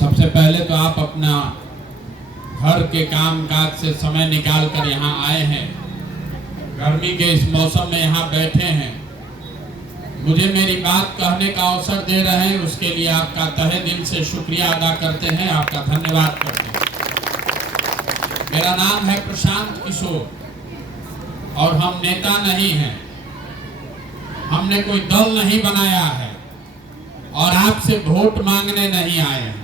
सबसे पहले तो आप अपना घर के काम काज से समय निकाल कर यहाँ आए हैं, गर्मी के इस मौसम में यहाँ बैठे हैं, मुझे मेरी बात कहने का अवसर दे रहे हैं, उसके लिए आपका तहे दिल से शुक्रिया अदा करते हैं, आपका धन्यवाद करते हैं। मेरा नाम है प्रशांत किशोर और हम नेता नहीं हैं, हमने कोई दल नहीं बनाया है और आपसे वोट मांगने नहीं आए हैं।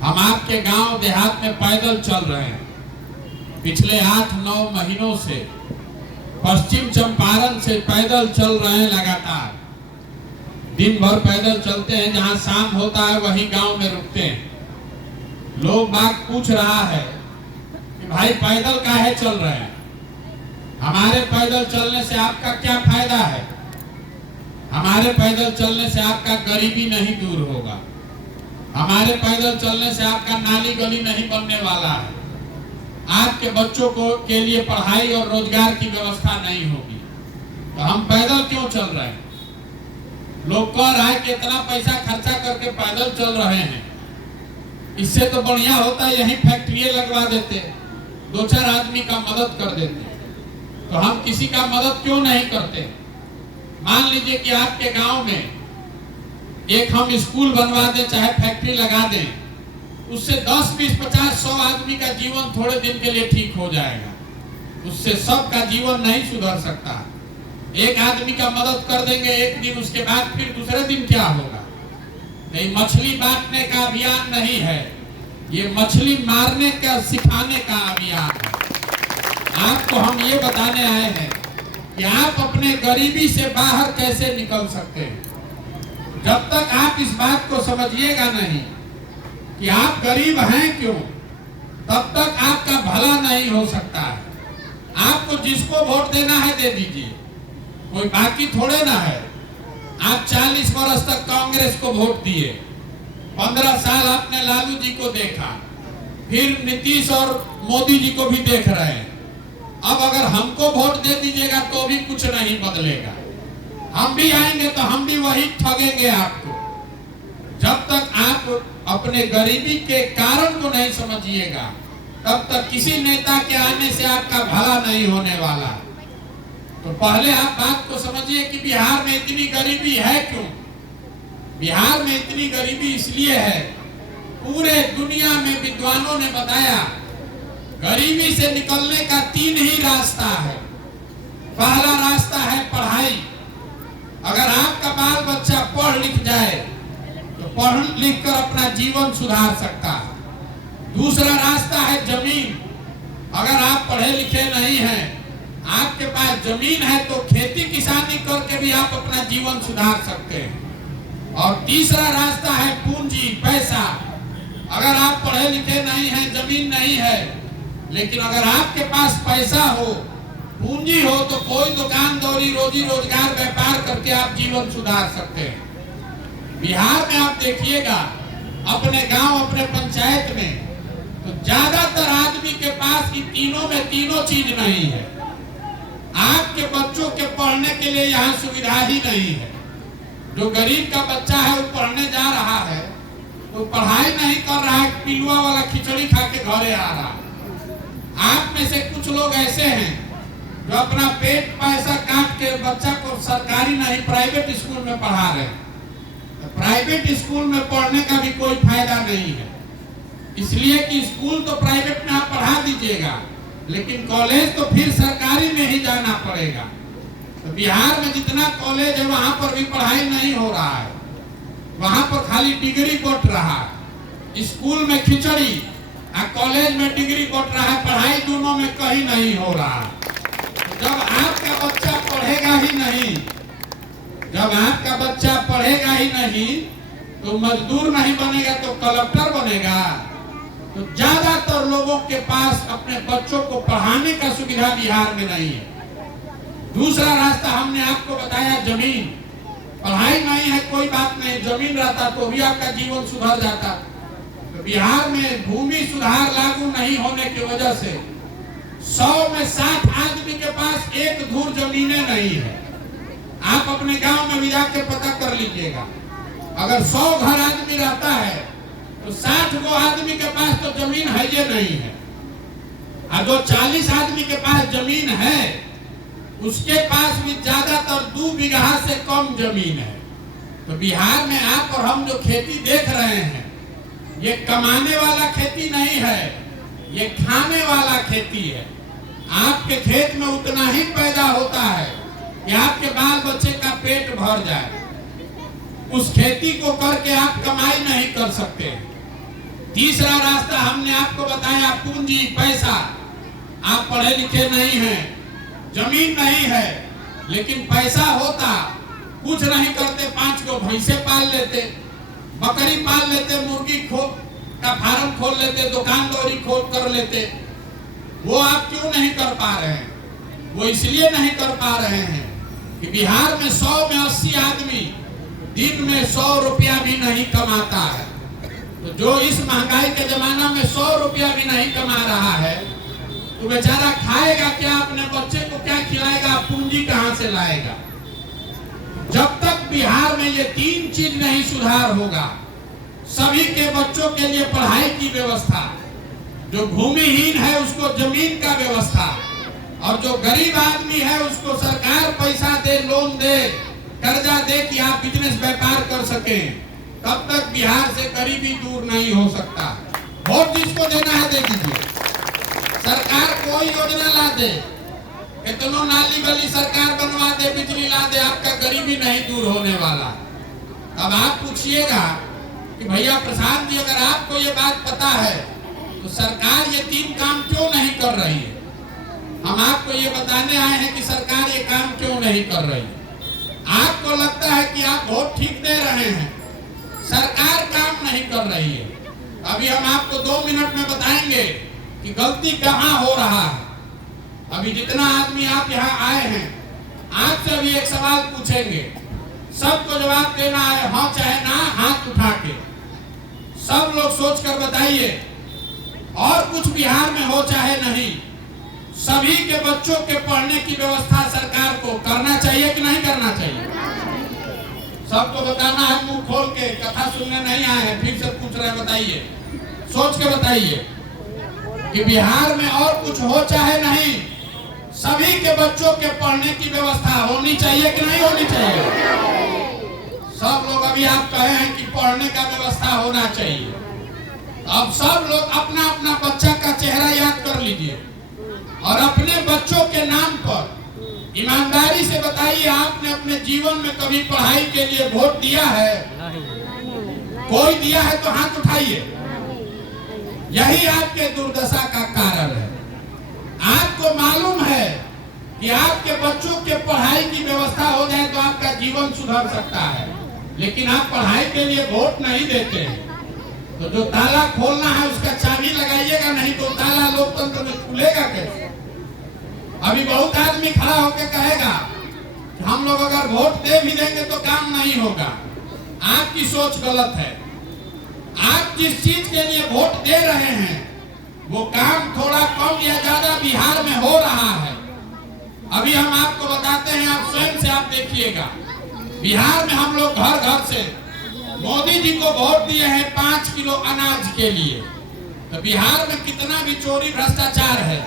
हम आपके गांव देहात में पैदल चल रहे हैं। पिछले 8-9 महीनों से पश्चिम चंपारण से पैदल चल रहे हैं लगातार। दिन भर पैदल चलते हैं, जहां शाम होता है वहीं गांव में रुकते हैं। लोग बाग पूछ रहा है कि भाई पैदल काहे चल रहे हैं, हमारे पैदल चलने से आपका क्या फायदा है? हमारे पैदल चलने से आपका गरीबी नहीं दूर होगा, हमारे पैदल चलने से आपका नाली गली नहीं बनने वाला है, आपके बच्चों को के लिए पढ़ाई और रोजगार की व्यवस्था नहीं होगी, तो हम पैदल क्यों चल रहे हैं? लोग कह रहा है कि इतना पैसा खर्चा करके पैदल चल रहे हैं, इससे तो बढ़िया होता है यहीं फैक्ट्री लगवा देते, 2-4 आदमी का मदद कर देते। तो हम किसी का मदद क्यों नहीं करते? मान लीजिए कि आपके गांव में एक हम स्कूल बनवा दें, चाहे फैक्ट्री लगा दें, उससे 10, 20, 50, 100 आदमी का जीवन थोड़े दिन के लिए ठीक हो जाएगा, उससे सबका जीवन नहीं सुधर सकता। एक आदमी का मदद कर देंगे एक दिन, उसके बाद फिर दूसरे दिन क्या होगा? नहीं, मछली बांटने का अभियान नहीं है, ये मछली मारने का सिखाने का अभियान है। आपको हम ये बताने आए हैं कि आप अपने गरीबी से बाहर कैसे निकल सकते हैं। जब तक आप इस बात को समझिएगा नहीं कि आप गरीब हैं क्यों, तब तक आपका भला नहीं हो सकता है। आपको जिसको वोट देना है दे दीजिए, कोई बाकी थोड़े ना है। आप 40 वर्ष तक कांग्रेस को वोट दिए, 15 साल आपने लालू जी को देखा, फिर नीतीश और मोदी जी को भी देख रहे हैं। अब अगर हमको वोट दे दीजिएगा तो भी कुछ नहीं बदलेगा, हम भी आएंगे तो हम भी वही ठगेंगे आपको। जब तक आप अपने गरीबी के कारण को नहीं समझिएगा, तब तक किसी नेता के आने से आपका भला नहीं होने वाला। तो पहले आप बात को समझिए कि बिहार में इतनी गरीबी है क्यों। बिहार में इतनी गरीबी इसलिए है, पूरे दुनिया में विद्वानों ने बताया गरीबी से निकलने का 3 ही रास्ता है। पहला रास्ता है पढ़ाई। अगर आपका बाल बच्चा पढ़ लिख जाए तो पढ़ लिख कर अपना जीवन सुधार सकता है। दूसरा रास्ता है जमीन। अगर आप पढ़े लिखे नहीं हैं, आपके पास जमीन है, तो खेती किसानी करके भी आप अपना जीवन सुधार सकते हैं। और तीसरा रास्ता है पूंजी, पैसा। अगर आप पढ़े लिखे नहीं हैं, जमीन नहीं है, लेकिन अगर आपके पास पैसा हो, पूंजी हो, तो कोई दुकान दौरी, रोजी रोजगार, व्यापार करके आप जीवन सुधार सकते हैं। बिहार में आप देखिएगा, अपने गांव, अपने पंचायत में तो ज्यादातर आदमी के पास की तीनों में तीनों चीज नहीं है। आपके बच्चों के पढ़ने के लिए यहाँ सुविधा ही नहीं है। जो गरीब का बच्चा है वो पढ़ने जा रहा है, वो पढ़ाई नहीं कर रहा है, पिलुआ वाला खिचड़ी खा के घरे आ रहा है। आप में से कुछ लोग ऐसे हैं जो अपना पेट पैसा काट के बच्चा को सरकारी नहीं प्राइवेट स्कूल में पढ़ा रहे हैं। तो प्राइवेट स्कूल में पढ़ने का भी कोई फायदा नहीं है, इसलिए कि स्कूल तो प्राइवेट में आप पढ़ा दीजिएगा, लेकिन कॉलेज तो फिर सरकारी में ही जाना पड़ेगा। तो बिहार में जितना कॉलेज है वहां पर भी पढ़ाई नहीं हो रहा है, वहां पर खाली डिग्री बट रहा है। स्कूल में खिचड़ी और कॉलेज में डिग्री बट रहा है, पढ़ाई दोनों में कहीं नहीं हो रहा। जब आपका बच्चा पढ़ेगा ही नहीं, जब आपका बच्चा पढ़ेगा ही नहीं, तो मजदूर नहीं बनेगा तो कलेक्टर बनेगा। तो ज्यादातर लोगों के पास अपने बच्चों को पढ़ाने का सुविधा बिहार में नहीं है। दूसरा रास्ता हमने आपको बताया, जमीन। पढ़ाई नहीं है कोई बात नहीं, जमीन रहता तो भी आपका जीवन सुधर जाता। तो बिहार में भूमि सुधार लागू नहीं होने की वजह से 100 में 60 आदमी के पास एक धूर जमीनें नहीं है। आप अपने गांव में भी जाके पता कर लीजिएगा, अगर 100 घर आदमी रहता है तो तो 60 गो आदमी के पास तो जमीन है ये नहीं है, और जो 40 आदमी के पास जमीन है उसके पास भी ज्यादातर 2 बीघा से कम जमीन है। तो बिहार में आप और हम जो खेती देख रहे हैं ये कमाने वाला खेती नहीं है, ये खाने वाला खेती है। आपके खेत में उतना ही पैदा होता है कि आपके बाल बच्चे का पेट भर जाए। उस खेती को करके आप कमाई नहीं कर सकते। तीसरा रास्ता हमने आपको बताया, पूंजी पैसा। आप पढ़े लिखे नहीं हैं, जमीन नहीं है, लेकिन पैसा होता, कुछ नहीं करते, 5 को भैंसे पाल लेते, बकरी पाल लेते, मुर्गी का फार्म खोल लेते, दुकान दौरी खोल कर लेते। वो आप क्यों नहीं कर पा रहे हैं? वो इसलिए नहीं कर पा रहे हैं कि बिहार में 100 में 80 आदमी दिन में 100 रुपया भी नहीं कमाता है। तो जो इस महंगाई के जमाना में 100 रुपया भी नहीं कमा रहा है तो बेचारा खाएगा क्या, अपने बच्चे को क्या खिलाएगा, पूंजी कहां से लाएगा? जब तक बिहार में ये 3 चीज नहीं सुधार होगा, सभी के बच्चों के लिए पढ़ाई की व्यवस्था, जो भूमिहीन है उसको जमीन का व्यवस्था, और जो गरीब आदमी है उसको सरकार पैसा दे, लोन दे, कर्जा दे कि आप बिजनेस व्यापार कर सके, तब तक बिहार से गरीबी दूर नहीं हो सकता। वोट जिसको देना है दे दीजिए। सरकार कोई योजना ला दे, कितनों नाली गली सरकार बनवा दे, बिजली ला दे, आपका गरीबी नहीं दूर होने वाला। अब आप पूछिएगा कि भैया प्रसाद जी, अगर आपको ये बात पता है तो सरकार ये 3 काम क्यों नहीं कर रही है? हम आपको ये बताने आए हैं कि सरकार ये काम क्यों नहीं कर रही है। आपको लगता है कि आप वोट ठीक दे रहे हैं, सरकार काम नहीं कर रही है। अभी हम आपको 2 मिनट में बताएंगे कि गलती कहाँ हो रहा है। अभी जितना आदमी आप यहाँ आए हैं, आपसे अभी एक सवाल पूछेंगे, सबको जवाब देना है, हाँ चाहे ना, हाथ उठा के सब लोग सोच कर बताइए। और कुछ बिहार में हो चाहे नहीं, सभी के बच्चों के पढ़ने की व्यवस्था सरकार को करना चाहिए कि नहीं करना चाहिए? सबको बताना है, मुंह खोल के, कथा सुनने नहीं आए हैं, फिर से पूछ रहे, बताइए, सोच के बताइए कि बिहार में और कुछ हो चाहे नहीं, सभी के बच्चों के पढ़ने की व्यवस्था होनी चाहिए कि नहीं होनी चाहिए? सब लोग अभी आप कहे हैं कि पढ़ने का व्यवस्था होना चाहिए। अब सब लोग अपना अपना बच्चा का चेहरा याद कर लीजिए और अपने बच्चों के नाम पर ईमानदारी से बताइए, आपने अपने जीवन में कभी पढ़ाई के लिए वोट दिया है? कोई दिया है तो हाथ उठाइए। यही आपके दुर्दशा का कारण है। आपको मालूम है कि आपके बच्चों के पढ़ाई की व्यवस्था हो जाए तो आपका जीवन सुधर सकता है, लेकिन आप पढ़ाई के लिए वोट नहीं देते। तो जो ताला खोलना है उसका चाबी लगाइएगा, नहीं तो ताला लोकतंत्र में खुलेगा कैसे? अभी बहुत आदमी खड़ा होकर कहेगा कि हम लोग अगर वोट दे भी देंगे तो काम नहीं होगा। आपकी सोच गलत है। आप जिस चीज के लिए वोट दे रहे हैं वो काम थोड़ा कम या ज्यादा बिहार में हो रहा है। अभी हम आपको बताते हैं, आप स्वयं से आप देखिएगा। बिहार में हम लोग घर घर से मोदी जी को वोट दिए हैं 5 किलो अनाज के लिए। तो बिहार में कितना भी चोरी भ्रष्टाचार है,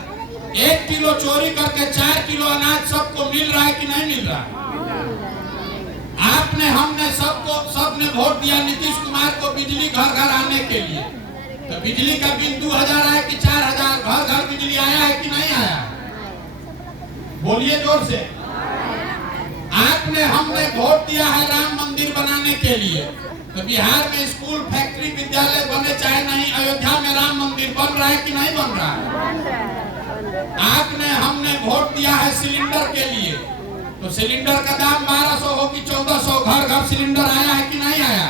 1 किलो चोरी करके 4 किलो अनाज सबको मिल रहा है कि नहीं मिल रहा है? आपने, हमने, सबने वोट दिया नीतीश कुमार को बिजली घर घर आने के लिए। तो बिजली का बिल 2000 आया कि 4000? घर घर बिजली आया है कि नहीं आया? बोलिए जोर से। आपने, हमने वोट दिया है राम मंदिर बनाने के लिए। तो बिहार में स्कूल, फैक्ट्री, विद्यालय बने चाहे नहीं, अयोध्या में राम मंदिर बन रहा है कि नहीं बन रहा है? आपने, हमने वोट दिया है सिलेंडर के लिए। तो सिलेंडर का दाम 1200 हो कि 1400, घर घर सिलेंडर आया है कि नहीं आया?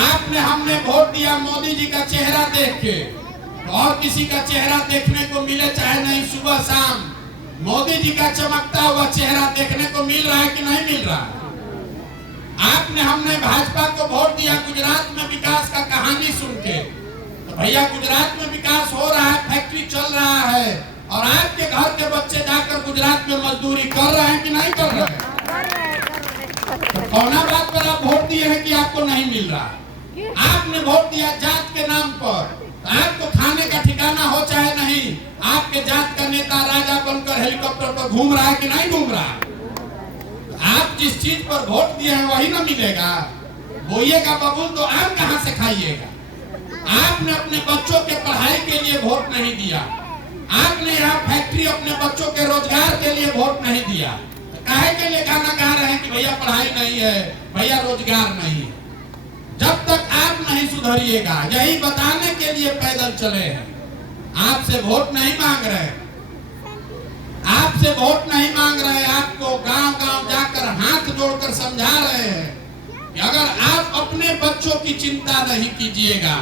आपने, हमने वोट दिया मोदी जी का चेहरा देख के। और किसी का चेहरा देखने को मिले चाहे नहीं, सुबह शाम मोदी जी का चमकता हुआ चेहरा देखने को मिल रहा है कि नहीं मिल रहा? आपने, हमने भाजपा को वोट दिया गुजरात में विकास का कहानी सुन के। तो भैया गुजरात में विकास हो रहा है, फैक्ट्री चल रहा है, और आपके घर के बच्चे जाकर गुजरात में मजदूरी कर रहे हैं कि नहीं कर रहे हैं? तो कौन बात पर आप वोट दिए हैं कि आपको नहीं मिल रहा? आपने वोट दिया जात के नाम पर, आपको खाने का ठिकाना हो चाहे नहीं, आपके जात का नेता राजा बनकर हेलीकॉप्टर पर घूम रहा है कि नहीं घूम रहा? आप जिस चीज पर वोट दिए हैं वही ना मिलेगा। बोइएगा बबूल तो आम कहां से खाइएगा? आपने अपने बच्चों के पढ़ाई के लिए वोट नहीं दिया, आपने यहाँ फैक्ट्री अपने बच्चों के रोजगार के लिए वोट नहीं दिया, तो काहे के लिए गाना गा रहे हैं कि भैया पढ़ाई नहीं है, भैया रोजगार नहीं है? जब तक आप नहीं सुधरिएगा, यही बताने के लिए पैदल चले हैं। आपसे वोट नहीं मांग रहे, आपसे वोट नहीं मांग रहे, आपको गांव गांव जाकर हाथ जोड़कर समझा रहे हैं कि अगर आप अपने बच्चों की चिंता नहीं कीजिएगा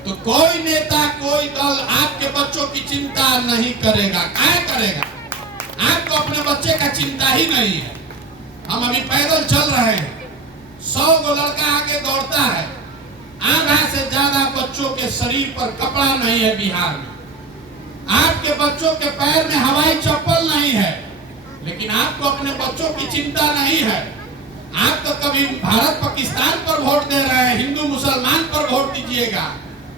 तो कोई नेता कोई दल आपके बच्चों की चिंता नहीं करेगा। क्या करेगा? आपको अपने बच्चे का चिंता ही नहीं है। हम अभी पैदल चल रहे हैं, 100 गो लड़का आगे दौड़ता है, आधा से ज्यादा बच्चों के शरीर पर कपड़ा नहीं है बिहार में, आपके बच्चों के पैर में हवाई चप्पल नहीं है, लेकिन आपको अपने बच्चों की चिंता नहीं है। आप तो कभी भारत पाकिस्तान पर वोट दे रहे हैं, हिंदू मुसलमान पर वोट दीजिएगा,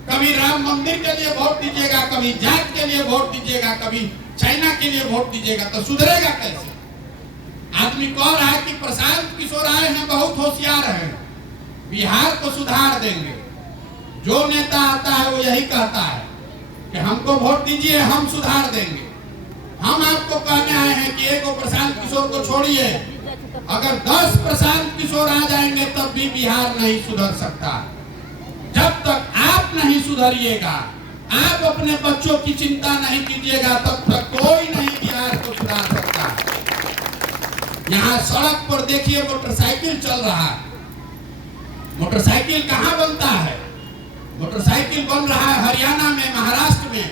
कभी राम मंदिर के लिए वोट दीजिएगा, कभी जाट के लिए वोट दीजिएगा, कभी चाइना के लिए वोट दीजिएगा, तो सुधरेगा कैसे? आदमी कह रहा है कि प्रशांत किशोर आए हैं, बहुत होशियार हैं, बिहार को सुधार देंगे। जो नेता आता है वो यही कहता है कि हमको वोट दीजिए, हम सुधार देंगे। हम आपको कहने आए हैं कि एक प्रशांत किशोर को छोड़िए, अगर 10 प्रशांत किशोर आ जाएंगे तब भी बिहार नहीं सुधर सकता। जब तक आप नहीं सुधरिएगा, आप अपने बच्चों की चिंता नहीं कीजिएगा, तब तक कोई नहीं बिहार को सुधार सकता। यहाँ सड़क पर देखिए मोटरसाइकिल चल रहा है। मोटरसाइकिल कहाँ बनता है? मोटरसाइकिल बन रहा है हरियाणा में, महाराष्ट्र में।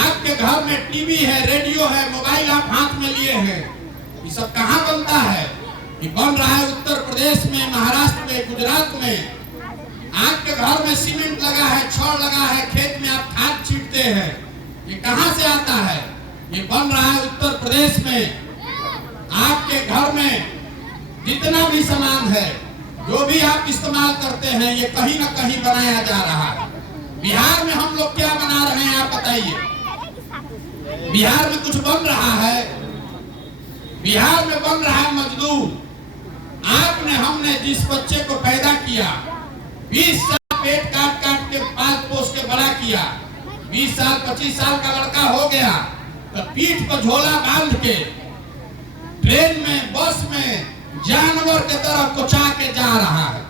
आपके घर में टीवी है, रेडियो है, मोबाइल आप हाथ में लिए हैं, ये सब कहाँ बनता है? ये बन रहा है उत्तर प्रदेश में, महाराष्ट्र में, गुजरात में। आपके घर में सीमेंट लगा है, छड़ लगा है, खेत में आप खाद छींटते हैं, ये कहां से आता है? ये बन रहा है उत्तर प्रदेश में। आपके घर में जितना भी सामान है, जो भी आप इस्तेमाल करते हैं, ये कहीं ना कहीं बनाया जा रहा है। बिहार में हम लोग क्या बना रहे हैं आप बताइए? बिहार में कुछ बन रहा है? बिहार में बन रहा है मजदूर। आपने हमने जिस बच्चे को पैदा किया, 20 साल पेट काट काट के पाल पोस के बड़ा किया, 20 साल 25 साल का लड़का हो गया तो पीठ पर झोला बांध के ट्रेन में, बस में जानवर के तरह कुचा के जा रहा है।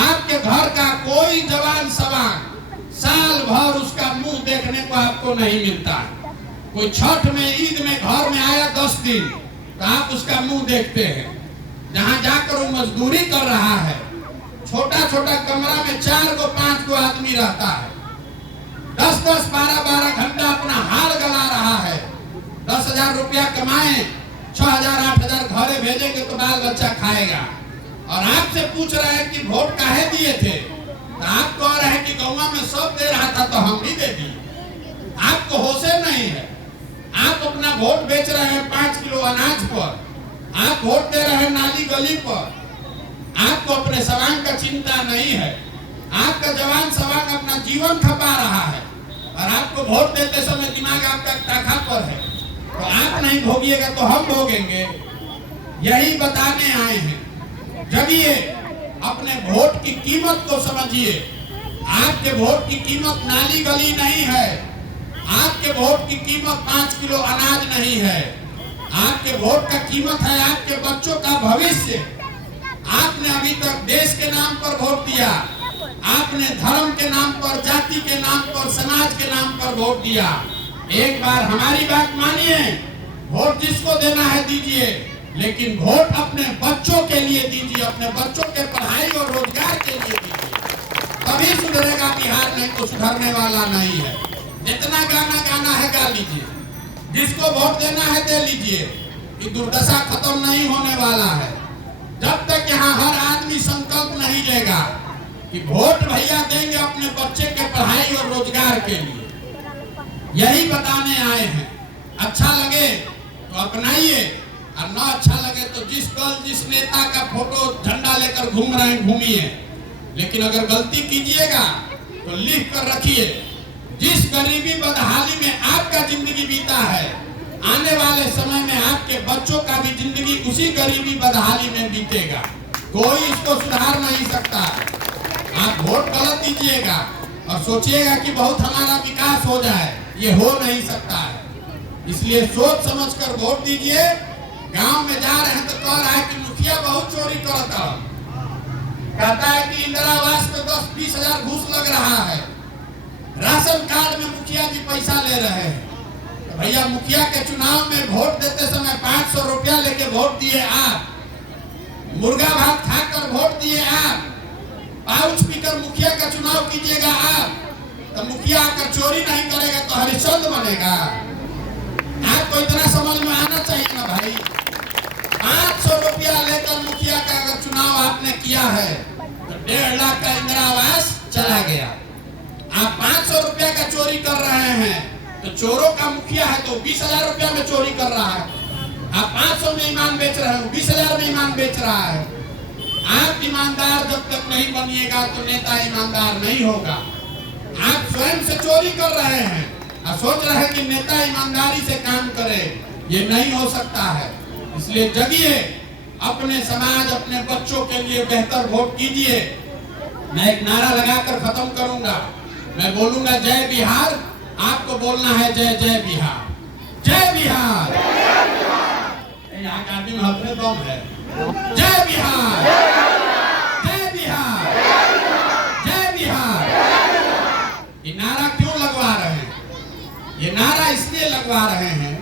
आपके घर का कोई जवान सवान साल भर उसका मुंह देखने को आपको नहीं मिलता। कोई छठ में, ईद में घर में आया 10 दिन तो आप उसका मुंह देखते हैं। जहां जाकर वो मजदूरी कर रहा है, छोटा छोटा कमरा में 4 गो 5 गो आदमी रहता है, 10-10, 12-12 घंटा अपना हाल गला रहा है। 10,000 रुपया कमाए, 6,000 8,000 घरे भेजेंगे तो बाल बच्चा खाएगा। और आपसे पूछ रहे हैं कि वोट काहे दिए थे, तो आप कह रहे हैं कि गौवा में सब दे रहा था तो हम भी दे दिए। आपको होशे नहीं है। आप अपना वोट बेच रहे हैं 5 किलो अनाज पर, आप वोट दे रहे हैं नाली गली पर। आपको अपने सवांग का चिंता नहीं है। आपका जवान सवांग अपना जीवन खपा रहा है और आपको वोट देते समय दिमाग आपका टाखा पर है, तो आप नहीं भोगिएगा तो हम भोगेंगे। यही बताने आए हैं। जगिए, अपने वोट की कीमत को समझिए। आपके वोट की कीमत नाली गली नहीं है, आपके वोट की कीमत 5 किलो अनाज नहीं है। आपके वोट का कीमत है आपके बच्चों का भविष्य। आपने अभी तक देश के नाम पर वोट दिया, आपने धर्म के नाम पर, जाति के नाम पर, समाज के नाम पर वोट दिया। एक बार हमारी बात मानिए, वोट जिसको देना है दीजिए, लेकिन वोट अपने बच्चों के लिए दीजिए, अपने बच्चों के पढ़ाई और रोजगार के लिए दीजिए, तभी सुधरेगा बिहार। नहीं तो सुधरने वाला नहीं है। जितना गाना गाना है गा लीजिए, जिसको वोट देना है दे लीजिए, कि दुर्दशा खत्म नहीं होने वाला है। जब तक यहाँ हर आदमी संकल्प नहीं लेगा कि वोट भैया देंगे अपने बच्चे के पढ़ाई और रोजगार के लिए। यही बताने आए हैं। अच्छा लगे तो अपनाइए और न अच्छा लगे तो जिस नेता का फोटो झंडा लेकर घूम रहे हैं घूमिए। लेकिन अगर गलती कीजिएगा तो लिख कर रखिए, जिस गरीबी बदहाली में आपका जिंदगी बीता है, आने वाले समय में आपके बच्चों का भी जिंदगी उसी गरीबी बदहाली में बीतेगा। कोई इसको सुधार नहीं सकता। आप वोट गलत दीजिएगा और सोचिएगा कि बहुत हमारा विकास हो जाए, ये हो नहीं सकता है। इसलिए सोच समझकर वोट दीजिए। गांव में जा रहे हैं तो कह रहा है कि मुखिया बहुत चोरी करता है, कहता है कि इंदिरा आवास में 10-20 हजार घूस लग रहा है, राशन कार्ड में मुखिया जी पैसा ले रहे हैं। तो भैया, मुखिया के चुनाव में वोट देते समय 500 रुपया लेके वोट दिए आप, मुर्गा भात खाकर वोट दिए आप, पाउच पीकर मुखिया का चुनाव कीजिएगा आप, तो मुखिया आकर चोरी नहीं करेगा तो हरिश्चंद्र बनेगा। आपको इतना समझ में आना चाहिए ना भाई। 500 रुपया लेकर मुखिया का अगर चुनाव आपने किया है तो 1.5 लाख का इंदिरा आवास चला गया। आप 500 रुपया का चोरी कर रहे हैं तो चोरों का मुखिया है तो 20,000 रुपया में चोरी कर रहा है। आप 500 में ईमान बेच रहे हो, 20,000 में ईमान बेच रहा है। आप ईमानदार जब तक नहीं बनिएगा तो नेता ईमानदार नहीं होगा। आप स्वयं से चोरी कर रहे हैं और सोच रहे हैं कि नेता ईमानदारी से काम करे, ये नहीं हो सकता है। इसलिए जगिए, अपने समाज, अपने बच्चों के लिए बेहतर वोट कीजिए। मैं एक नारा लगाकर खत्म करूंगा। मैं बोलूंगा जय बिहार, आपको बोलना है जय जय बिहार, जय बिहार। यहाँ का आदमी में अपने दम है। जय बिहार, जय बिहार, जय बिहार। ये नारा क्यों लगवा रहे हैं? ये नारा इसलिए लगवा रहे हैं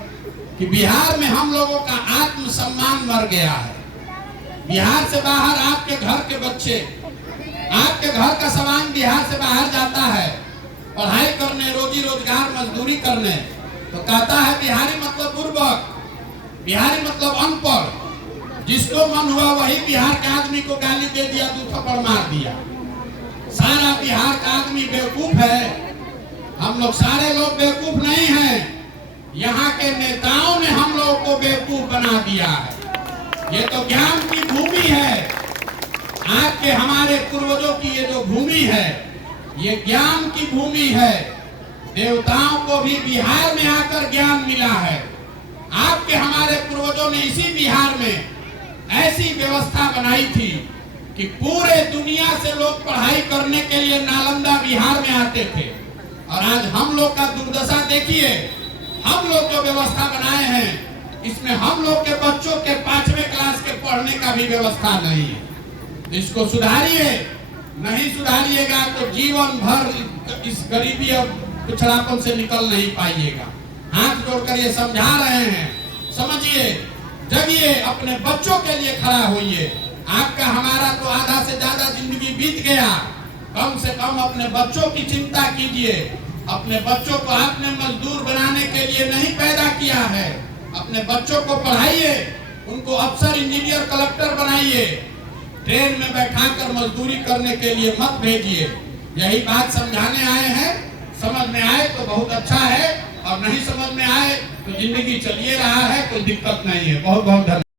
कि बिहार में हम लोगों का आत्मसम्मान मर गया है। बिहार से बाहर आपके घर के बच्चे, आपके घर का सामान बिहार से बाहर जाता है पढ़ाई करने, रोजी रोजगार, मजदूरी करने, तो कहता है बिहारी मतलब बुर्बक, बिहारी मतलब अनपढ़। जिसको मन हुआ वही बिहार के आदमी को गाली दे दिया, 2 थप्पड़ मार दिया। सारा बिहार का आदमी बेवकूफ है। हम लोग सारे लोग बेवकूफ नहीं हैं। यहाँ के नेताओं ने हम लोगों को बेवकूफ बना दिया है। ये तो ज्ञान की भूमि है। आपके हमारे पूर्वजों की ये जो भूमि है, ये ज्ञान की भूमि है। देवताओं को भी बिहार में आकर ज्ञान मिला है। आपके हमारे पूर्वजों ने इसी बिहार में ऐसी व्यवस्था बनाई थी कि पूरे दुनिया से लोग पढ़ाई करने के लिए नालंदा बिहार में आते थे। और आज हम लोग का दुर्दशा देखिए। हम लोग जो व्यवस्था बनाए हैं, इसमें हम लोग के बच्चों के 5वें क्लास के पढ़ने का भी व्यवस्था नहीं है। इसको सुधारिए। नहीं सुधारिएगा तो जीवन भर इस गरीबी और पिछड़ापन से निकल नहीं पाइएगा। हाथ जोड़कर ये समझा रहे हैं, समझिए, जगिए, अपने बच्चों के लिए खड़ा होइए। आपका हमारा तो आधा से ज्यादा जिंदगी बीत गया। कम से कम अपने बच्चों की चिंता कीजिए। अपने बच्चों को आपने मजदूर बनाने के लिए नहीं पैदा किया है। अपने बच्चों को पढ़ाइए, उनको अफसर, इंजीनियर, कलेक्टर बनाइए। ट्रेन में बैठाकर मजदूरी करने के लिए मत भेजिए। यही बात समझाने आए हैं। समझ में आए तो बहुत अच्छा है, और नहीं समझ में आए तो जिंदगी चलिए रहा है, कोई दिक्कत नहीं है। बहुत बहुत धन्यवाद।